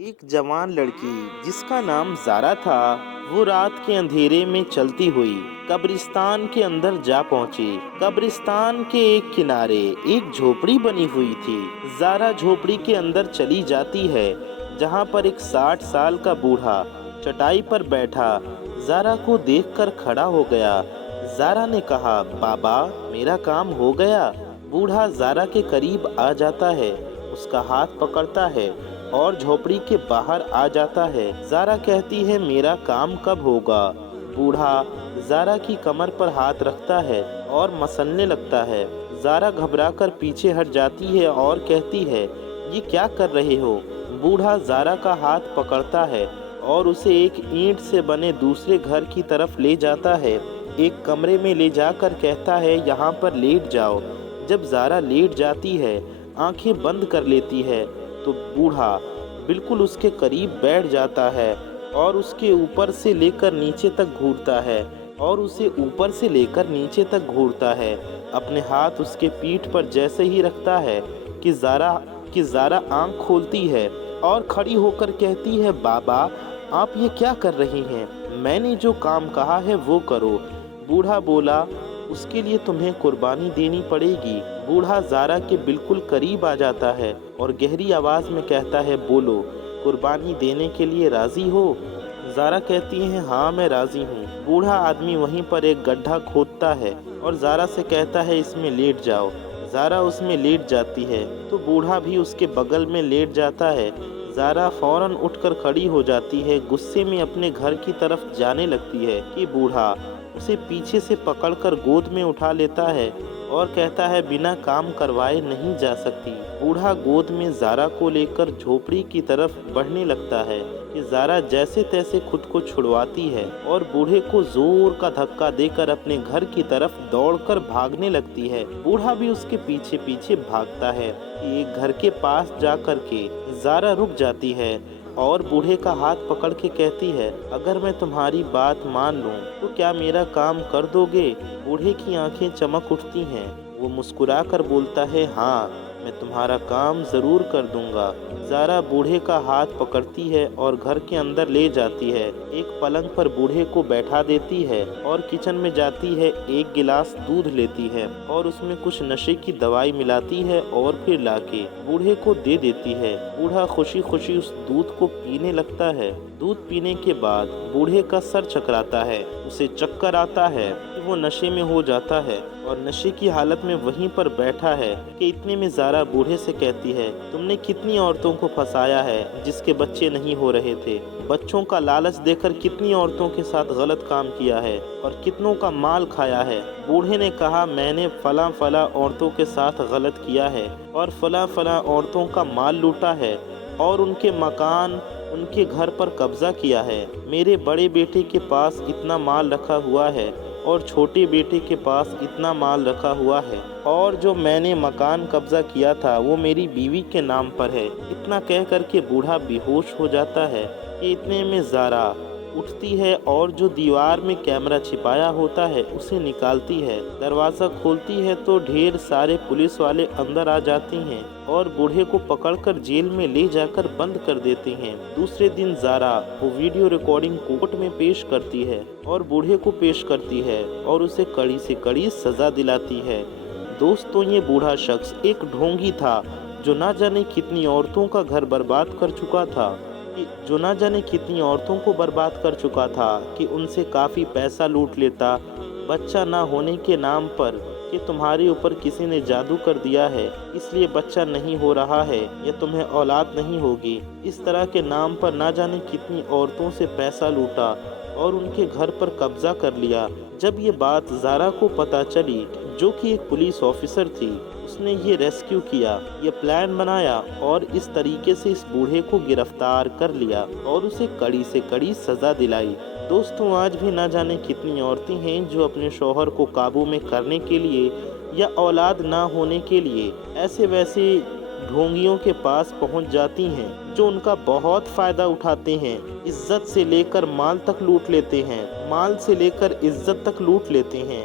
ایک جوان لڑکی جس کا نام زارا تھا، وہ رات کے اندھیرے میں چلتی ہوئی قبرستان کے اندر جا پہنچی۔ قبرستان کے ایک کنارے ایک جھوپڑی بنی ہوئی تھی۔ زارا جھوپڑی کے اندر چلی جاتی ہے، جہاں پر ایک 60 سال کا بوڑھا چٹائی پر بیٹھا زارا کو دیکھ کر کھڑا ہو گیا۔ زارا نے کہا، بابا میرا کام ہو گیا۔ بوڑھا زارا کے قریب آ جاتا ہے، اس کا ہاتھ پکڑتا ہے اور جھوپڑی کے باہر آ جاتا ہے۔ زارا کہتی ہے، میرا کام کب ہوگا؟ بوڑھا زارا کی کمر پر ہاتھ رکھتا ہے اور مسلنے لگتا ہے۔ زارا گھبرا کر پیچھے ہٹ جاتی ہے اور کہتی ہے، یہ کیا کر رہے ہو؟ بوڑھا زارا کا ہاتھ پکڑتا ہے اور اسے ایک اینٹ سے بنے دوسرے گھر کی طرف لے جاتا ہے۔ ایک کمرے میں لے جا کر کہتا ہے، یہاں پر لیٹ جاؤ۔ جب زارا لیٹ جاتی ہے، آنکھیں بند کر لیتی ہے، تو بوڑھا بالکل اس کے قریب بیٹھ جاتا ہے اور اس کے اوپر سے لے کر نیچے تک گھورتا ہے اور اسے اوپر سے لے کر نیچے تک گھورتا ہے۔ اپنے ہاتھ اس کے پیٹھ پر جیسے ہی رکھتا ہے کہ زارا آنکھ کھولتی ہے اور کھڑی ہو کر کہتی ہے، بابا آپ یہ کیا کر رہی ہیں؟ میں نے جو کام کہا ہے وہ کرو۔ بوڑھا بولا، اس کے لیے تمہیں قربانی دینی پڑے گی۔ بوڑھا زارا کے بالکل قریب آ جاتا ہے اور گہری آواز میں کہتا ہے، بولو، قربانی دینے کے لیے راضی ہو؟ زارا کہتی ہے، ہاں میں راضی ہوں۔ بوڑھا آدمی وہیں پر ایک گڈھا کھودتا ہے اور زارا سے کہتا ہے، اس میں لیٹ جاؤ۔ زارا اس میں لیٹ جاتی ہے تو بوڑھا بھی اس کے بغل میں لیٹ جاتا ہے۔ زارا فوراً اٹھ کر کھڑی ہو جاتی ہے، غصے میں اپنے گھر کی طرف جانے لگتی ہے کہ بوڑھا اسے پیچھے سے پکڑ کر گود میں اٹھا لیتا ہے اور کہتا ہے، بنا کام کروائے نہیں جا سکتی۔ بوڑھا گود میں زارا کو لے کر جھوپڑی کی طرف بڑھنے لگتا ہے کہ زارا جیسے تیسے خود کو چھڑواتی ہے اور بوڑھے کو زور کا دھکا دے کر اپنے گھر کی طرف دوڑ کر بھاگنے لگتی ہے۔ بوڑھا بھی اس کے پیچھے پیچھے بھاگتا ہے۔ ایک گھر کے پاس جا کر کے زارا رک جاتی ہے اور بوڑھے کا ہاتھ پکڑ کے کہتی ہے، اگر میں تمہاری بات مان لوں تو کیا میرا کام کر دو گے؟ بوڑھے کی آنکھیں چمک اٹھتی ہیں، وہ مسکرا کر بولتا ہے، ہاں میں تمہارا کام ضرور کر دوں گا۔ زارا بوڑھے کا ہاتھ پکڑتی ہے اور گھر کے اندر لے جاتی ہے۔ ایک پلنگ پر بوڑھے کو بیٹھا دیتی ہے اور کچن میں جاتی ہے، ایک گلاس دودھ لیتی ہے اور اس میں کچھ نشے کی دوائی ملاتی ہے اور پھر لا کے بوڑھے کو دے دیتی ہے۔ بوڑھا خوشی خوشی اس دودھ کو پینے لگتا ہے۔ دودھ پینے کے بعد بوڑھے کا سر چکراتا ہے، اسے چکر آتا ہے، وہ نشے میں ہو جاتا ہے اور نشے کی حالت میں وہیں پر بیٹھا ہے کہ اتنے میں زارا بوڑھے سے کہتی ہے، تم نے کتنی عورتوں کو پھنسایا ہے جس کے بچے نہیں ہو رہے تھے؟ بچوں کا لالچ دے کر کتنی عورتوں کے ساتھ غلط کام کیا ہے اور کتنوں کا مال کھایا ہے؟ بوڑھے نے کہا، میں نے فلاں فلاں عورتوں کے ساتھ غلط کیا ہے اور فلاں فلاں عورتوں کا مال لوٹا ہے اور ان کے مکان، ان کے گھر پر قبضہ کیا ہے۔ میرے بڑے بیٹے کے پاس اتنا مال رکھا ہوا ہے اور چھوٹے بیٹے کے پاس اتنا مال رکھا ہوا ہے، اور جو میں نے مکان قبضہ کیا تھا وہ میری بیوی کے نام پر ہے۔ اتنا کہہ کر کے بوڑھا بے ہوش ہو جاتا ہے کہ اتنے میں زارا اٹھتی ہے اور جو دیوار میں کیمرہ چھپایا ہوتا ہے اسے نکالتی ہے۔ دروازہ کھولتی ہے تو ڈھیر سارے پولیس والے اندر آ جاتے ہیں اور بوڑھے کو پکڑ کر جیل میں لے جا کر بند کر دیتے ہیں۔ دوسرے دن زارا وہ ویڈیو ریکارڈنگ کورٹ میں پیش کرتی ہے اور بوڑھے کو پیش کرتی ہے اور اسے کڑی سے کڑی سزا دلاتی ہے۔ دوستوں، یہ بوڑھا شخص ایک ڈھونگی تھا جو نہ جانے کتنی عورتوں کا گھر برباد کر چکا تھا کہ ان سے کافی پیسہ لوٹ لیتا، بچہ نہ ہونے کے نام پر کہ تمہارے اوپر کسی نے جادو کر دیا ہے اس لیے بچہ نہیں ہو رہا ہے یا تمہیں اولاد نہیں ہوگی، اس طرح کے نام پر نہ جانے کتنی عورتوں سے پیسہ لوٹا اور ان کے گھر پر قبضہ کر لیا۔ جب یہ بات زارا کو پتہ چلی، جو کہ ایک پولیس آفیسر تھی، اس نے یہ ریسکیو کیا، یہ پلان بنایا اور اس طریقے سے اس بوڑھے کو گرفتار کر لیا اور اسے کڑی سے کڑی سزا دلائی۔ دوستوں، آج بھی نہ جانے کتنی عورتیں ہیں جو اپنے شوہر کو قابو میں کرنے کے لیے یا اولاد نہ ہونے کے لیے ایسے ویسے ڈھونگیوں کے پاس پہنچ جاتی ہیں جو ان کا بہت فائدہ اٹھاتے ہیں، عزت سے لے کر مال تک لوٹ لیتے ہیں، مال سے لے کر عزت تک لوٹ لیتے ہیں۔